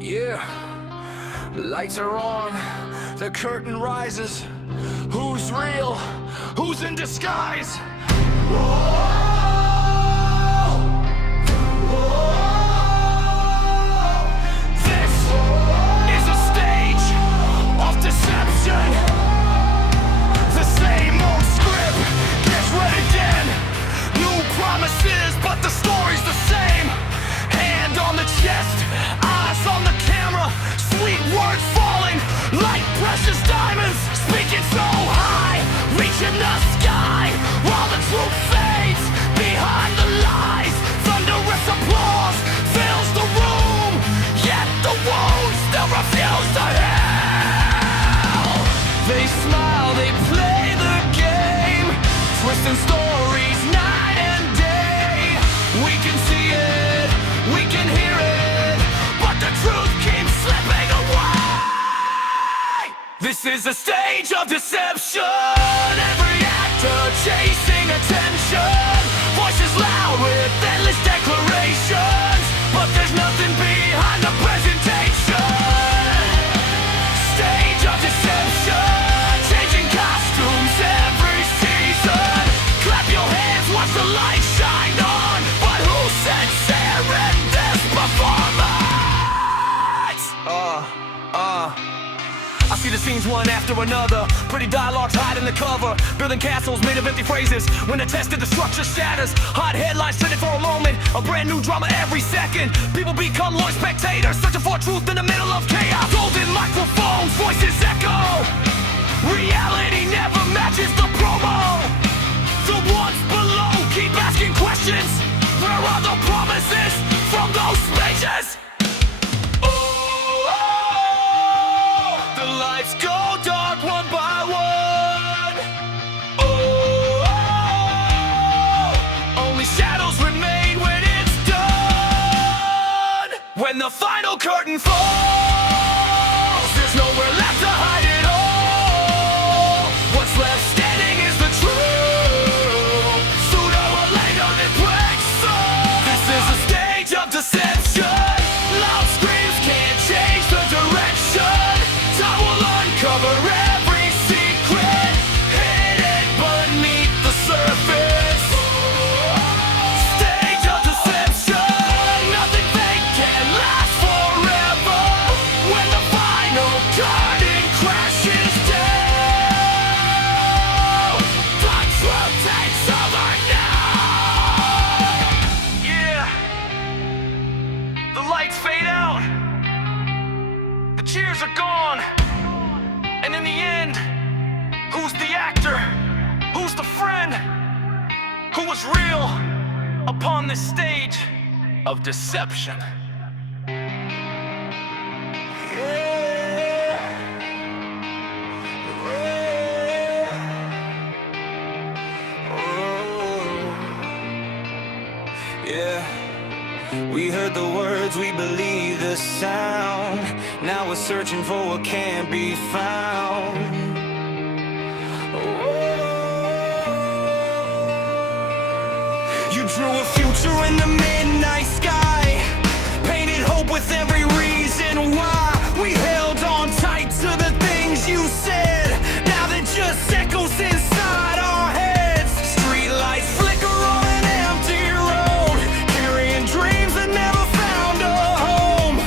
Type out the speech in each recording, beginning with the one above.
Yeah, lights are on, the curtain rises. Who's real? Who's in disguise? Whoa! This is a stage of deception. The same old script gets read again. New promises, but the story's the same. Hand on the chest, eyes on the camera, sweet words falling like precious diamonds, speaking so high, reaching the sky, while the truth fades behind the lies. Thunderous applause fills the room, yet the wounds still refuse to heal. They smile, they play the game, twisting stories night and day. We can see it, we can hear it, but the truth keeps slipping away. This is a stage of deception. Every actor chasing attention, voices loud with endless declarations, but there's nothing behind the presentation. Stage of deception, changing costumes every season. Clap your hands, watch the light shine on, but who's sincere in this performance? I see the scenes one after another, pretty dialogues hiding the cover, building castles made of empty phrases. When they're tested, the structure shatters. Hot headlines trending for a moment, a brand new drama every second. People become loyal spectators, searching for truth in the middle of chaos. Golden microphones, voices echo. Reality never matches the promo. The ones below keep asking questions. Where are the promises from those speeches? The lights go dark one by one. Only shadows remain when it's done. When the final curtain falls, there's nowhere left to hide it all. What's left standing is the truth. Sooner or later it breaks through. This is a stage of deception. Loud screams can't change the direction. Time will uncover every secret hidden beneath the surface. Stage of deception, nothing fake can last forever. When the final curtain crashes down, the truth takes over now. Yeah, the lights fade out, the cheers are gone. And in the end, who's the actor? Who's the friend? Who was real upon this stage of deception? Yeah. We heard the words, we believe the sound. Now we're searching for what can't be found. You drew a future in the midnight sky, painted hope with every reason why. We held on tight to the things you said. Now they're just echoes inside our heads. Street lights flicker on an empty road, carrying dreams that never found a home.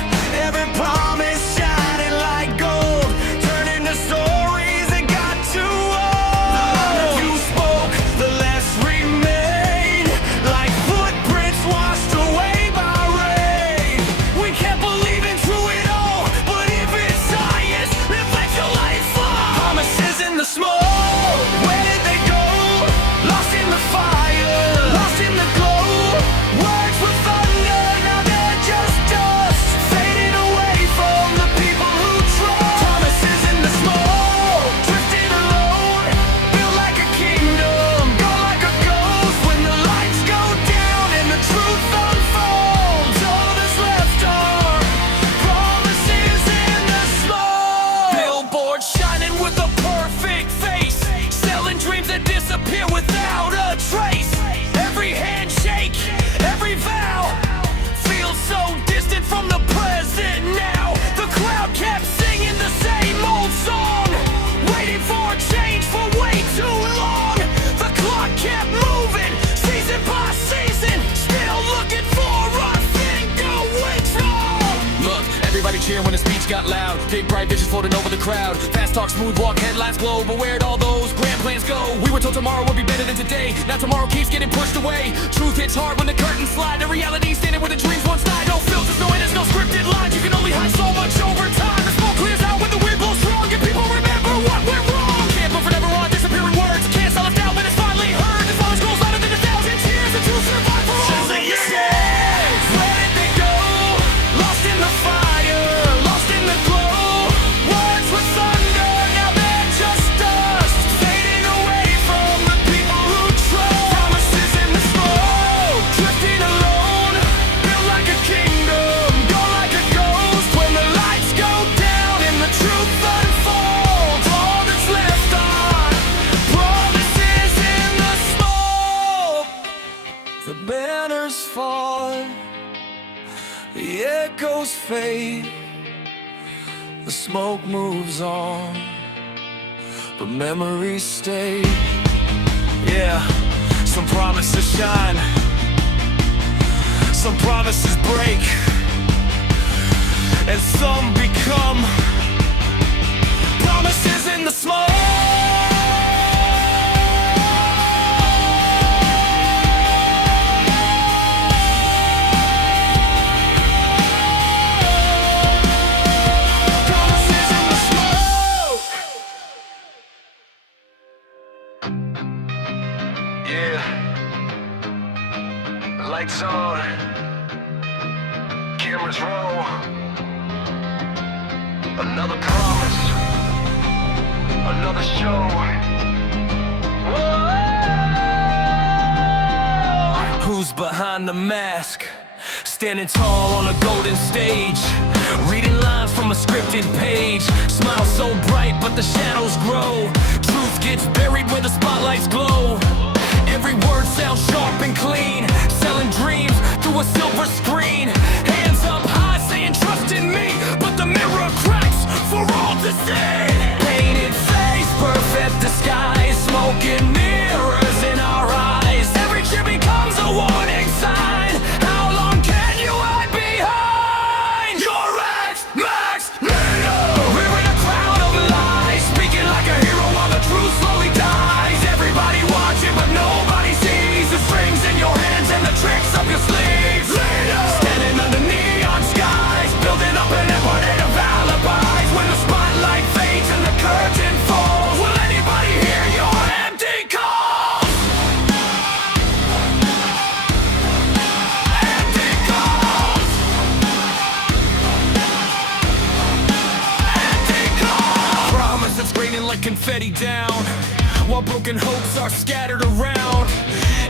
Every promise shining like gold, turning to stories that got too old. The louder you spoke, the less remained, like footprints washed away by rain. We can't believe in true it all, but if it's science, then let your light fall. floating over the crowd. Fast talk, smooth walk, headlines glow. But where'd all those grand plans go? We were told tomorrow would be better than today. Now tomorrow keeps getting pushed away. Truth hits hard when the curtains slide. The reality standing where the dreams once died. No filters, no edits, no scripted lines. You can only hide so much over time. The smoke clears out when the wind blows strong, and people remember what went wrong. Can't put forever on disappearing words. Can't silence doubt when it's finally heard. This knowledge goes louder than 1,000 tears. And to survive for all the years. Where did they go? Lost in the fire, lost in the glow. Words were thunder, now they're just dust. Fading away from the people who trust. Promises in the smoke, drifting alone. Built like a kingdom, go like a ghost. When the lights go down and the truth unfolds, all that's left are promises in the smoke. The banners fall, the echoes fade, the smoke moves on, but memories stay. Yeah, some promises shine, some promises break, and some become promises in the smoke. Yeah, lights on, cameras roll. Another promise, another show. Whoa. Who's behind the mask? Standing tall on a golden stage, reading lines from a scripted page. Smile so bright, but the shadows grow. Truth gets buried where the spotlights glow. Every word sounds sharp and clean, selling dreams through a silver screen. Hands up high saying trust in me, but the mirror cracks for all to see. Painted face, perfect disguise, smoking mirrors in our eyes. Every cheer becomes a warning sign. How long can you hide behind your ex-max leader? We're in a crowd of lies, speaking like a hero while the truth slowly dies. Everybody watching, but nobody sees the strings in your hands and the tricks up your sleeves. Leader, standing under neon skies, building up an empire of alibis. When the spotlight fades and the curtain falls, will anybody hear your empty calls? Empty calls. Empty calls. Promise that's raining like confetti down, while broken hopes are scattered around.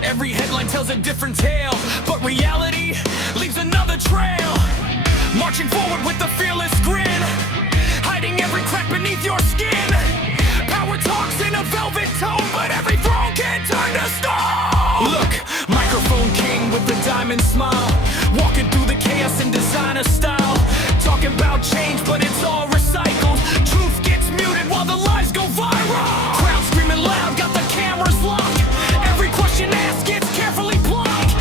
Every headline tells a different tale, but reality leaves another trail. Marching forward with a fearless grin, hiding every crack beneath your skin. Power talks in a velvet tone, but every throne can't turn to stone. Look, microphone king with the diamond smile, walking through the chaos in designer style. Talking about change, but it's all recycled. Truth gets muted while the lies go viral. Crowd screaming loud, got the cameras locked. Every question asked gets carefully blocked.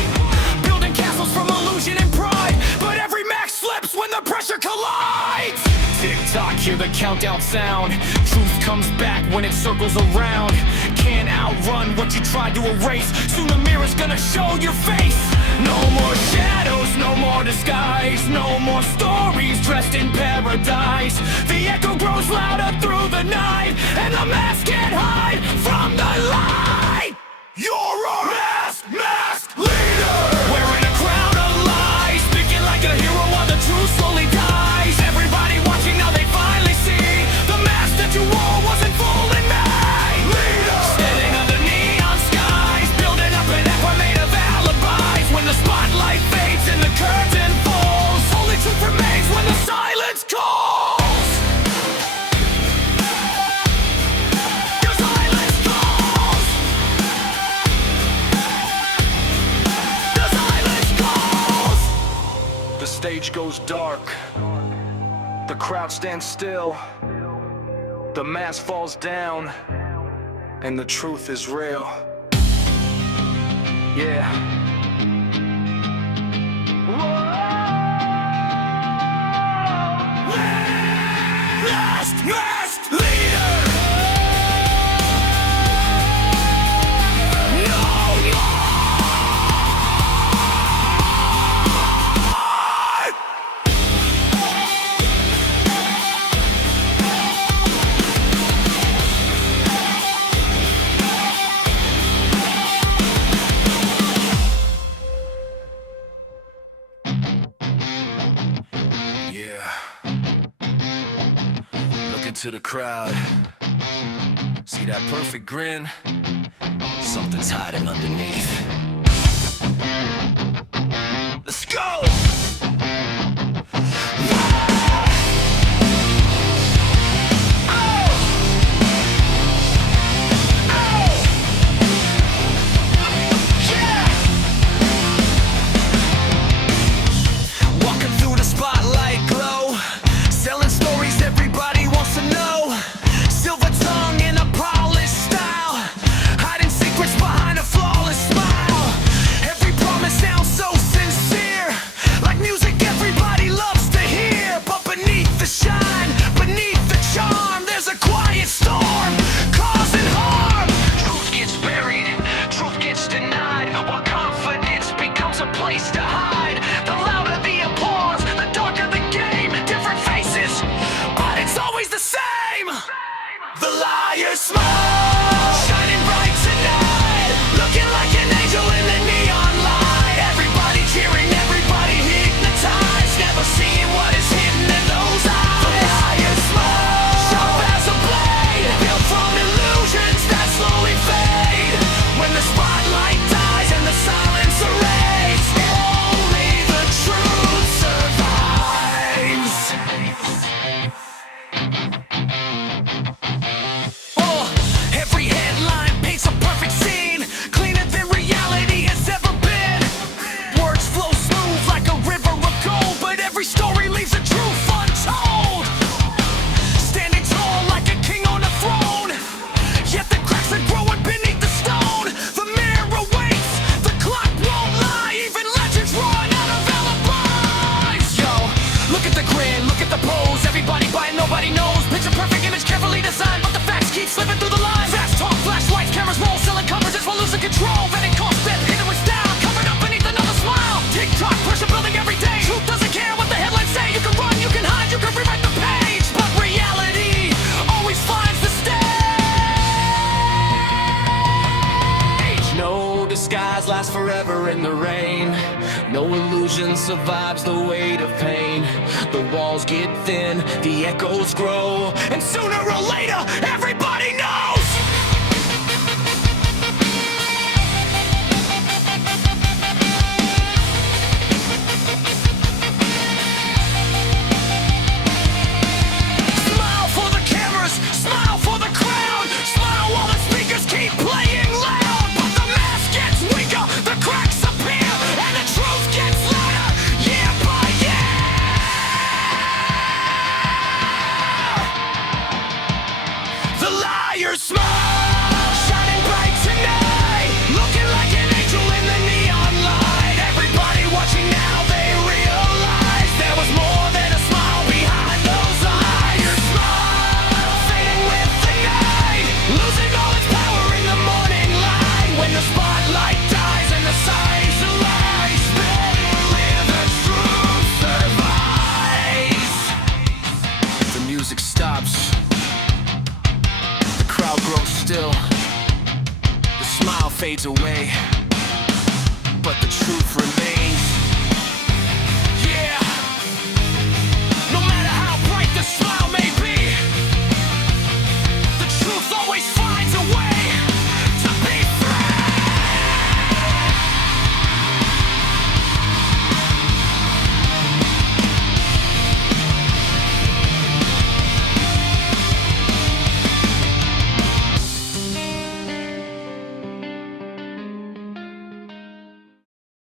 Building castles from illusion and pride, but every max slips when the pressure collides. Tick-tock, hear the countdown sound. Truth comes back when it circles around. Can't outrun what you tried to erase. Soon the mirror's gonna show your face. No more shadows, no more disguise. No more stories dressed in paradise. The echo grows louder through the night, and the mask can't hide from the light. You're a masked leader. Wearing a crown of lies, speaking like a hero while the truth slowly dies. Everybody watching now, they finally see the mask that you wore wasn't fooling me. Leader, standing under neon skies, building up an empire made of alibis. When the spotlight fades and the curtain falls, only truth remains when the silence calls. The silence calls. The silence calls. The stage goes dark, the crowd stands still, the mask falls down, and the truth is real. Yeah. Whoa. Last to the crowd. See that perfect grin? Something's hiding underneath. Let's go! Smile, shining bright tonight, looking like an angel in the neon light. Everybody cheering, everybody hypnotized, never seeing what is hidden in those eyes. The liar's smile, sharp as a blade, built from illusions that slowly fade. When the spotlight dies and the silence erases, only the truth survives. Every headline paints a perfect scene, cleaner than reality has ever been. Words flow smooth like a river of gold, but every story leaves a truth untold. Standing tall like a king on a throne, yet the cracks are growing beneath the stone. The mirror waits, the clock won't lie, even legends run out of alibis. Yo, look at the grin, look at the pose, everybody buying, nobody knows. Picture perfect image carefully designed, but the facts keep slipping through the lines. Fast talk, flashlights, cameras roll, selling coverages while losing control. Vetting cost, step, hidden with style, covered up beneath another smile. Tick-tock, pressure building every day. Truth doesn't care what the headlines say. You can run, you can hide, you can rewrite the page, but reality always finds the stage. No disguise lasts forever in the rain. No illusion survives the weight of pain. The walls get thin, the echoes grow, and sooner or later, everybody knows. Smile for the cameras, smile for the crowd, smile while the speakers keep playing loud. But the mask gets weaker, the cracks appear, and the truth gets louder year by year. The liar's smile, shining bright tonight, looking like an angel in the neon light. Everybody watching now, they realize there was more than a smile behind those eyes. Your smile, fading with the night, losing all its power in the morning light. When the spotlight dies and the signs arise, then only the truth survives. The music stops, the crowd grows still, the smile fades away.